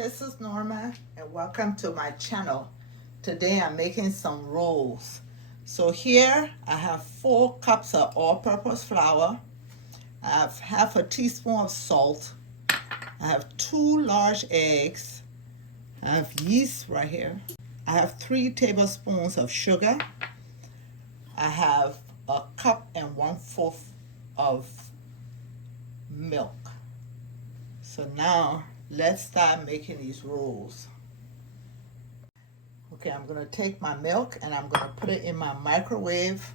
this is Norma and welcome to my channel. Today I'm making some rolls. So here I have 4 cups of all-purpose flour. I have half a teaspoon of salt. I have 2 large eggs. I have yeast right here. I have 3 tablespoons of sugar. I have a cup and 1/4 of milk. So now let's start making these rolls. Okay, I'm gonna take my milk and I'm gonna put it in my microwave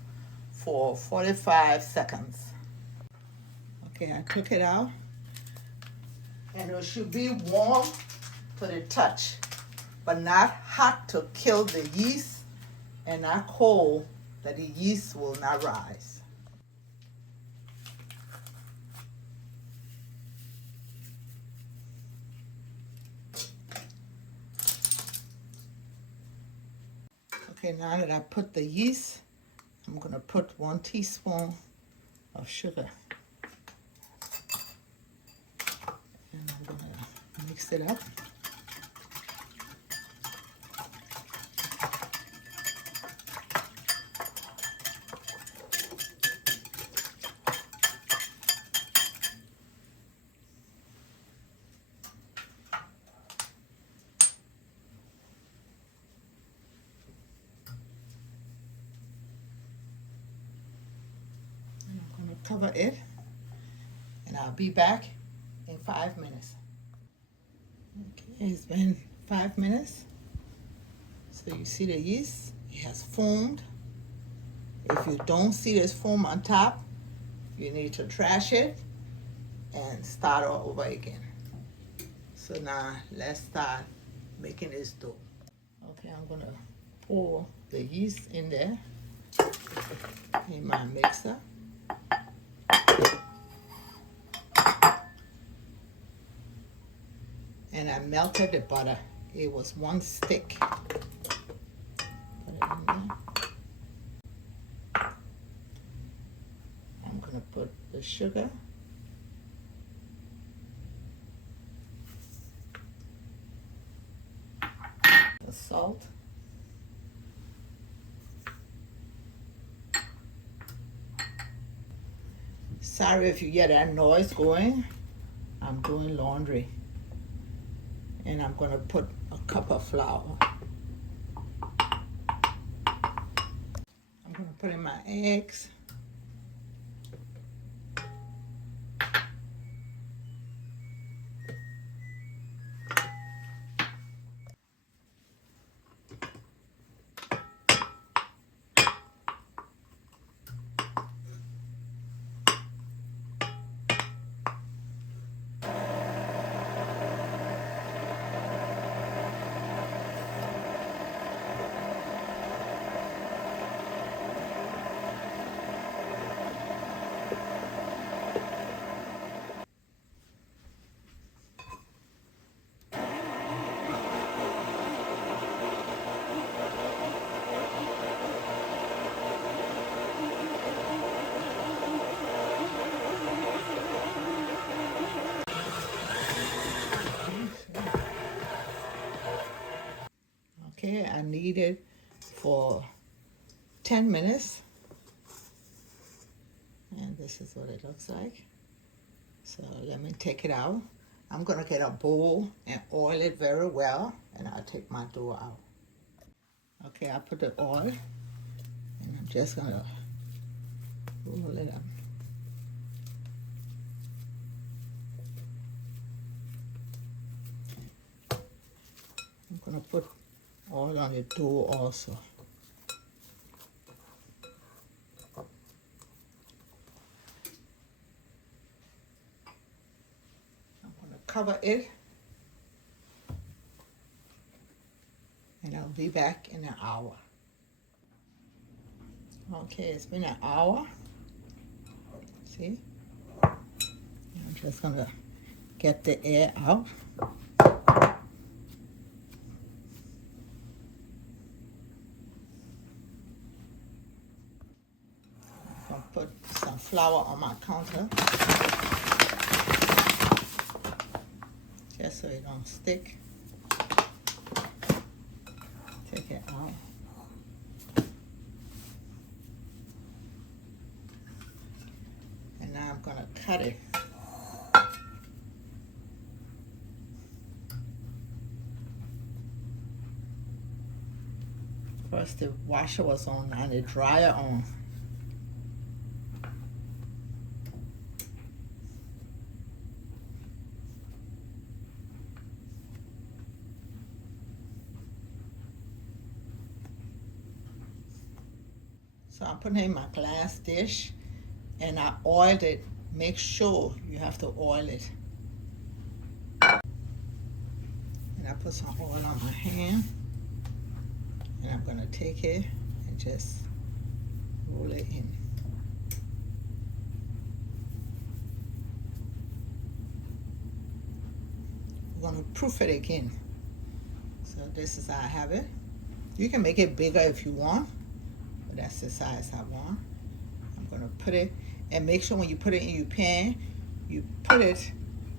for 45 seconds. Okay, I took it out. And it should be warm to the touch, but not hot to kill the yeast and not cold that the yeast will not rise. Okay, now that I put the yeast, I'm gonna put 1 teaspoon of sugar. And I'm gonna mix it up. Cover it, and I'll be back in 5 minutes. Okay, it's been 5 minutes. So you see the yeast, it has foamed. If you don't see this foam on top, you need to trash it and start all over again. So now let's start making this dough. Okay, I'm gonna pour the yeast in there in my mixer. And I melted the butter. It was 1 stick. Put it in there. I'm gonna put the sugar. The salt. Sorry if you hear that noise going. I'm doing laundry. And I'm going to put a cup of flour. I'm going to put in my eggs. Okay, I knead it for 10 minutes. And this is what it looks like. So let me take it out. I'm gonna get a bowl and oil it very well, and I'll take my dough out. Okay, I put the oil, and I'm just gonna roll it up. I'm gonna put oil on the dough also. I'm gonna cover it, and I'll be back in an hour. Okay, it's been an hour. See? I'm just gonna get the air out. I'll put some flour on my counter just so it don't stick. at it. First the washer was on and the dryer on. So I'm putting it in my glass dish and I oiled it. Make sure you have to oil it. And I put some oil on my hand. And I'm gonna take it and just roll it in. We're gonna proof it again. So this is how I have it. You can make it bigger if you want, but that's the size I want. I'm gonna put it, and make sure when you put it in your pan, you put it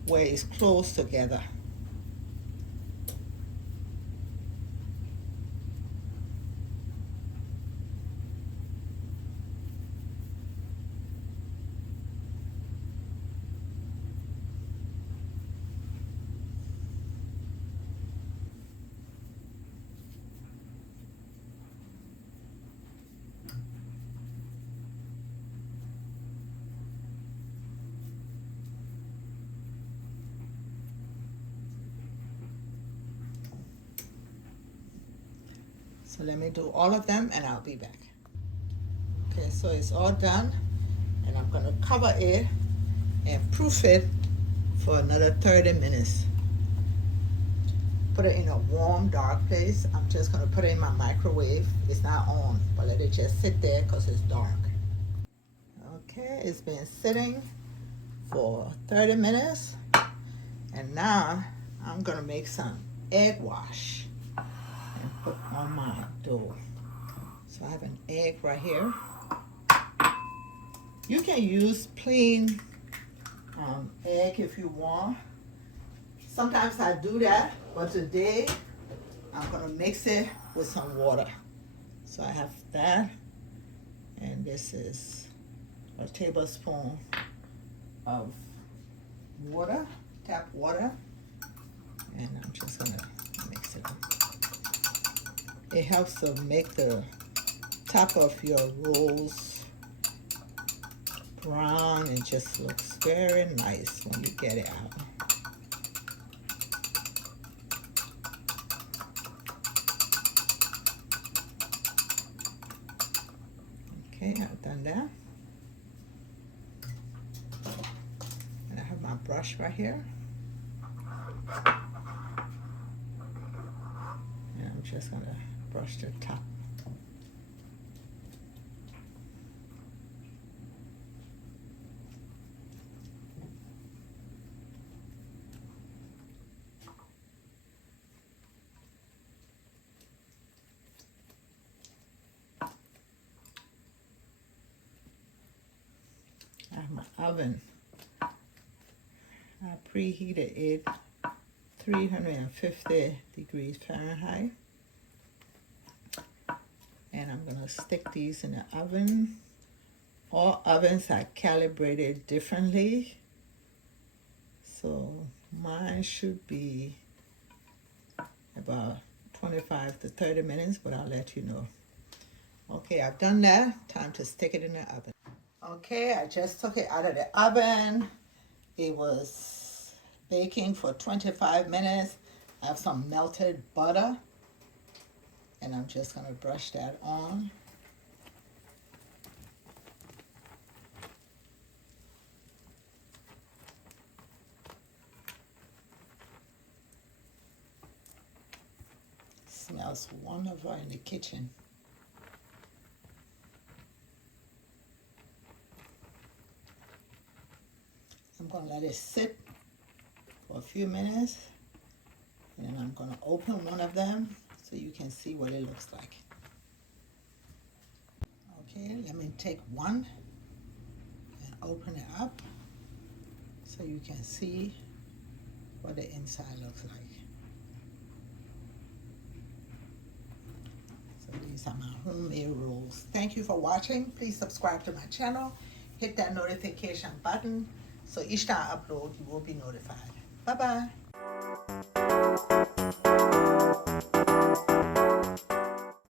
where it's close together. So let me do all of them and I'll be back. Okay, so it's all done and I'm gonna cover it and proof it for another 30 minutes. Put it in a warm, dark place. I'm just gonna put it in my microwave. It's not on, but let it just sit there because it's dark. Okay, it's been sitting for 30 minutes and now I'm gonna make some egg wash and put on my dough. So I have an egg right here. You can use plain egg if you want. Sometimes I do that, but today I'm gonna mix it with some water. So I have that, and this is a tablespoon of water, tap water, and I'm just gonna mix it up. It helps to make the top of your rolls brown and just looks very nice when you get it out. Okay, I've done that. And I have my brush right here. And I'm just gonna brush the top. I have my oven. I preheated it 350 degrees Fahrenheit. And I'm gonna stick these in the oven. All ovens are calibrated differently. So mine should be about 25 to 30 minutes, but I'll let you know. Okay, I've done that. Time to stick it in the oven. Okay, I just took it out of the oven. It was baking for 25 minutes. I have some melted butter, and I'm just gonna brush that on. Smells wonderful in the kitchen. I'm gonna let it sit for a few minutes, and then I'm gonna open one of them so you can see what it looks like. Okay, let me take one and open it up so you can see what the inside looks like. So these are my homemade rolls. Thank you for watching. Please subscribe to my channel. Hit that notification button So each time I upload, you will be notified. Bye-bye.